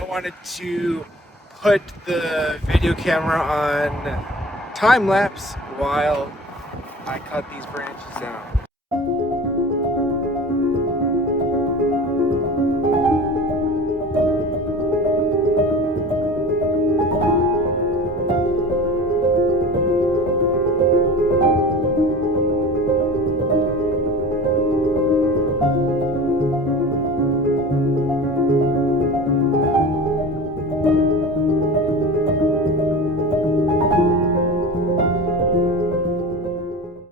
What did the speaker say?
I wanted to put the video camera on time lapse while I cut these branches down.